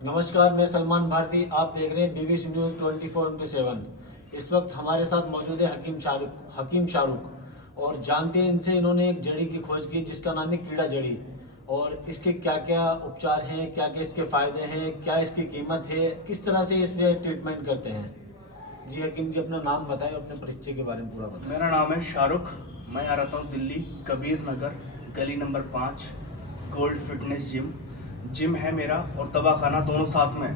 नमस्कार, मैं सलमान भारती। आप देख रहे हैं बीबीसी न्यूज़ 24/7। इस वक्त हमारे साथ मौजूद है हकीम शाहरुख और जानते हैं इनसे। इन्होंने एक जड़ी की खोज की जिसका नाम है कीड़ा जड़ी, और इसके क्या क्या उपचार हैं, क्या क्या इसके फायदे हैं, क्या इसकी कीमत है, किस तरह से इसमें ट्रीटमेंट करते हैं। जी हकीम जी, अपना नाम बताएं और अपने परिचय के बारे में पूरा बताएं। मेरा नाम है शाहरुख। मैं आ रहता हूँ दिल्ली कबीर नगर, गली नंबर 5, गोल्ड फिटनेस जिम है मेरा और दवाखाना दोनों साथ में है।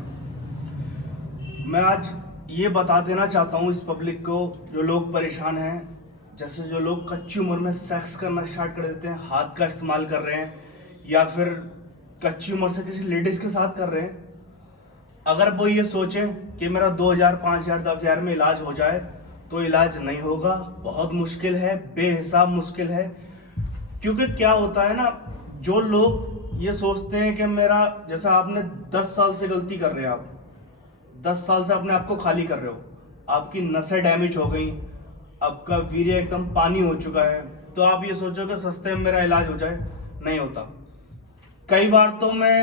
मैं आज ये बता देना चाहता हूँ इस पब्लिक को, जो लोग परेशान हैं, जैसे जो लोग कच्ची उम्र में सेक्स करना स्टार्ट कर देते हैं, हाथ का इस्तेमाल कर रहे हैं या फिर कच्ची उम्र से किसी लेडीज के साथ कर रहे हैं। अगर वो ये सोचें कि मेरा 2000, 5000, 10,000 में इलाज हो जाए, तो इलाज नहीं होगा। बहुत मुश्किल है, बेहिसाब मुश्किल है। क्योंकि क्या होता है ना, जो लोग ये सोचते हैं कि मेरा, जैसा आपने 10 साल से गलती कर रहे हैं, आप 10 साल से अपने आप को खाली कर रहे हो, आपकी नसें डैमेज हो गई, आपका वीर्य एकदम पानी हो चुका है, तो आप ये सोचो कि सस्ते में मेरा इलाज हो जाए। नहीं होता। कई बार तो मैं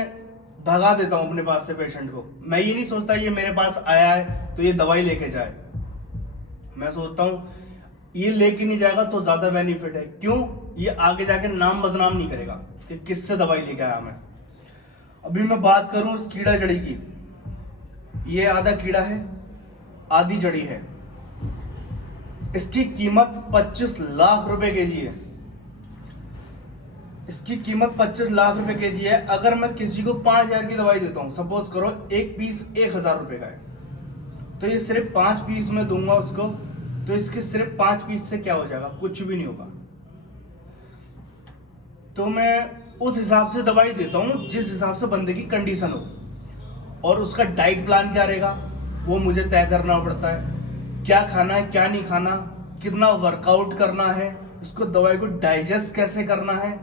भगा देता हूं अपने पास से पेशेंट को। मैं ये नहीं सोचता ये मेरे पास आया है तो ये दवाई लेके जाए। मैं सोचता हूं ये लेके नहीं जाएगा तो ज्यादा बेनिफिट है। क्यों? ये आगे जाके नाम बदनाम नहीं करेगा कि किससे दवाई लेके आया मैं। अभी मैं बात करूं इस कीड़ा जड़ी की। ये आधा कीड़ा है, आधी जड़ी है। इसकी कीमत 25 लाख रुपए केजी है। इसकी कीमत 25 लाख रुपए केजी है। अगर मैं किसी को 5,000 की दवाई देता हूं, सपोज करो एक पीस 1,000 रुपए का है, तो ये सिर्फ 5 पीस में दूंगा उसको, तो इसके सिर्फ 5 पीस से क्या हो जाएगा? कुछ भी नहीं होगा। तो मैं उस हिसाब से दवाई देता हूं जिस हिसाब से बंदे की कंडीशन हो, और उसका डाइट प्लान क्या रहेगा वो मुझे तय करना पड़ता है। क्या खाना है, क्या नहीं खाना, कितना वर्कआउट करना है, उसको दवाई को डाइजेस्ट कैसे करना है,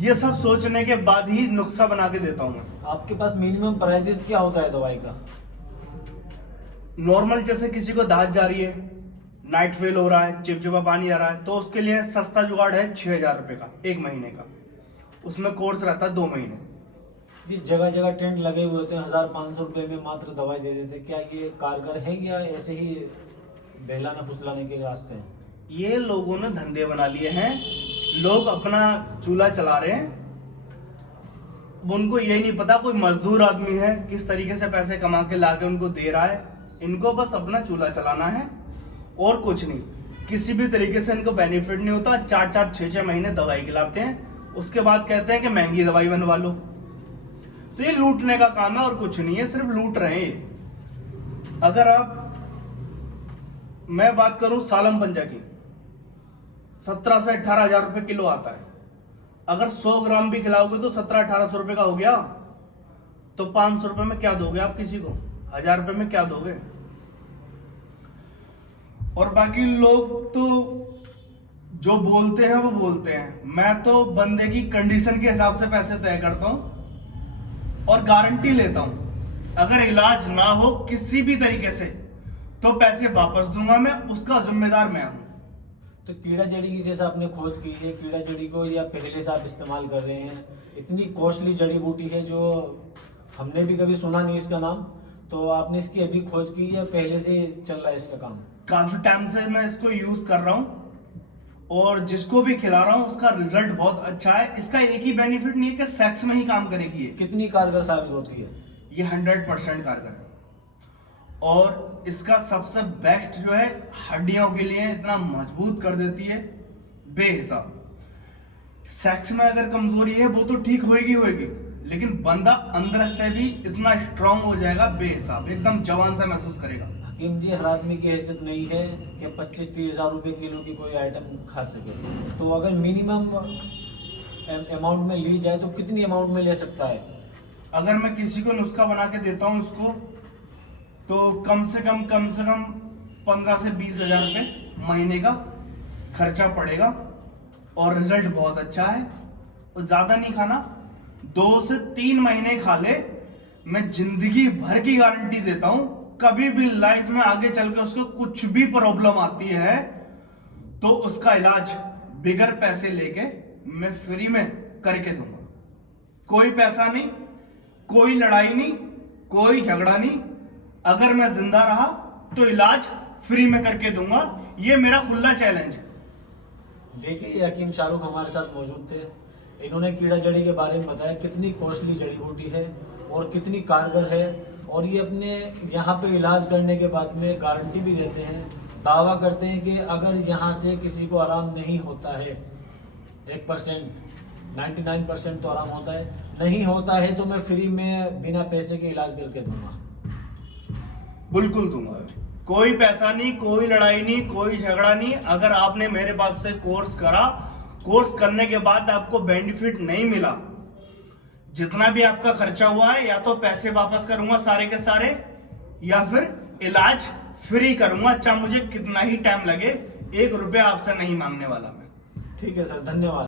ये सब सोचने के बाद ही नुस्खा बना के देता हूं मैं। आपके पास मिनिमम प्राइसेस क्या होता है दवाई का? नॉर्मल जैसे किसी को दाद जा रही है, नाइट फेल हो रहा है, चिपचिपा पानी आ रहा है, तो उसके लिए सस्ता जुगाड़ है 6,000 रुपए का 1 महीने का। उसमें कोर्स रहता है 2 महीने। जी, जगह जगह टेंट लगे हुए होते हैं, 1,500 रुपए में मात्र दवाई दे देते हैं। क्या ये कारगर है या ऐसे ही बहलाना फुसलाने के रास्ते हैं? ये लोगों ने धंधे बना लिए हैं। लोग अपना चूल्हा चला रहे हैं, उनको यही नहीं पता कोई मजदूर आदमी है किस तरीके से पैसे कमा के लाके उनको दे रहा है। इनको बस अपना चूल्हा चलाना है और कुछ नहीं। किसी भी तरीके से इनको बेनिफिट नहीं होता। 4-4, 6-6 महीने दवाई खिलाते हैं, उसके बाद कहते हैं कि महंगी दवाई बनवा लो। तो ये लूटने का काम है और कुछ नहीं है, सिर्फ लूट रहे हैं। अगर आप, मैं बात करूं सालम पंजा की, 17 से 18,000 रुपए किलो आता है। अगर 100 ग्राम भी खिलाओगे तो 1700-1800 रुपए का हो गया। तो 500 रुपए में क्या दोगे आप किसी को? 1000 रुपए में क्या दोगे? और बाकी लोग तो जो बोलते हैं वो बोलते हैं। मैं तो बंदे की कंडीशन के हिसाब से पैसे तय करता हूं और गारंटी लेता हूं। अगर इलाज ना हो किसी भी तरीके से तो पैसे वापस दूंगा मैं, उसका जिम्मेदार मैं हूं। तो कीड़ा जड़ी की जैसे आपने खोज की है, कीड़ा जड़ी को या पहले से आप इस्तेमाल कर रहे हैं, इतनी कॉस्टली जड़ी बूटी है जो हमने भी कभी सुना नहीं इसका नाम। तो आपने इसकी अभी खोज की या पहले से चल रहा है इसका काम? काफी टाइम से मैं इसको यूज कर रहा हूं और जिसको भी खिला रहा हूं उसका रिजल्ट बहुत अच्छा है। इसका एक ही बेनिफिट नहीं है कि सेक्स में ही काम करेगी। कितनी कारगर साबित होती है? ये 100% कारगर है। और इसका सबसे बेस्ट जो है, हड्डियों के लिए इतना मजबूत कर देती है बेहिसाब। सेक्स में अगर कमजोरी है वो तो ठीक होएगी, लेकिन बंदा अंदर से भी इतना स्ट्रांग हो जाएगा बेहिसाब, एकदम जवान सा महसूस करेगा। हकीम जी, हर आदमी की हैसियत नहीं है कि 25-30 हजार रुपए किलो की कोई आइटम खा सके। तो अगर मिनिमम अमाउंट में ली जाए तो कितनी अमाउंट में ले सकता है? अगर मैं किसी को नुस्खा बना के देता हूं उसको, तो कम से कम 15 से 20 हजार रुपए महीने का खर्चा पड़ेगा और रिजल्ट बहुत अच्छा है। और ज्यादा नहीं खाना, 2 से 3 महीने खा ले, मैं जिंदगी भर की गारंटी देता हूं। कभी भी लाइफ में आगे चल के उसको कुछ भी प्रॉब्लम आती है तो उसका इलाज बिगर पैसे लेके मैं फ्री में करके दूंगा। कोई पैसा नहीं, कोई लड़ाई नहीं, कोई झगड़ा नहीं। अगर मैं जिंदा रहा तो इलाज फ्री में करके दूंगा। ये मेरा खुला चैलेंज है। देखिए, ये हकीम शाहरुख हमारे साथ मौजूद थे। इन्होंने कीड़ा जड़ी के बारे में बताया कितनी कॉस्टली जड़ी बूटी है और कितनी कारगर है, और ये अपने यहाँ पे इलाज करने के बाद में गारंटी भी देते हैं, दावा करते हैं कि अगर यहाँ से किसी को आराम नहीं होता है 1%, 99% तो आराम होता है, नहीं होता है तो मैं फ्री में बिना पैसे के इलाज करके दूंगा। बिल्कुल दूंगा। कोई पैसा नहीं, कोई लड़ाई नहीं, कोई झगड़ा नहीं। अगर आपने मेरे पास से कोर्स करा, कोर्स करने के बाद आपको बेनिफिट नहीं मिला, जितना भी आपका खर्चा हुआ है, या तो पैसे वापस करूंगा सारे के सारे, या फिर इलाज फ्री करूंगा, चाहे मुझे कितना ही टाइम लगे। 1 रुपया आपसे नहीं मांगने वाला मैं। ठीक है सर, धन्यवाद।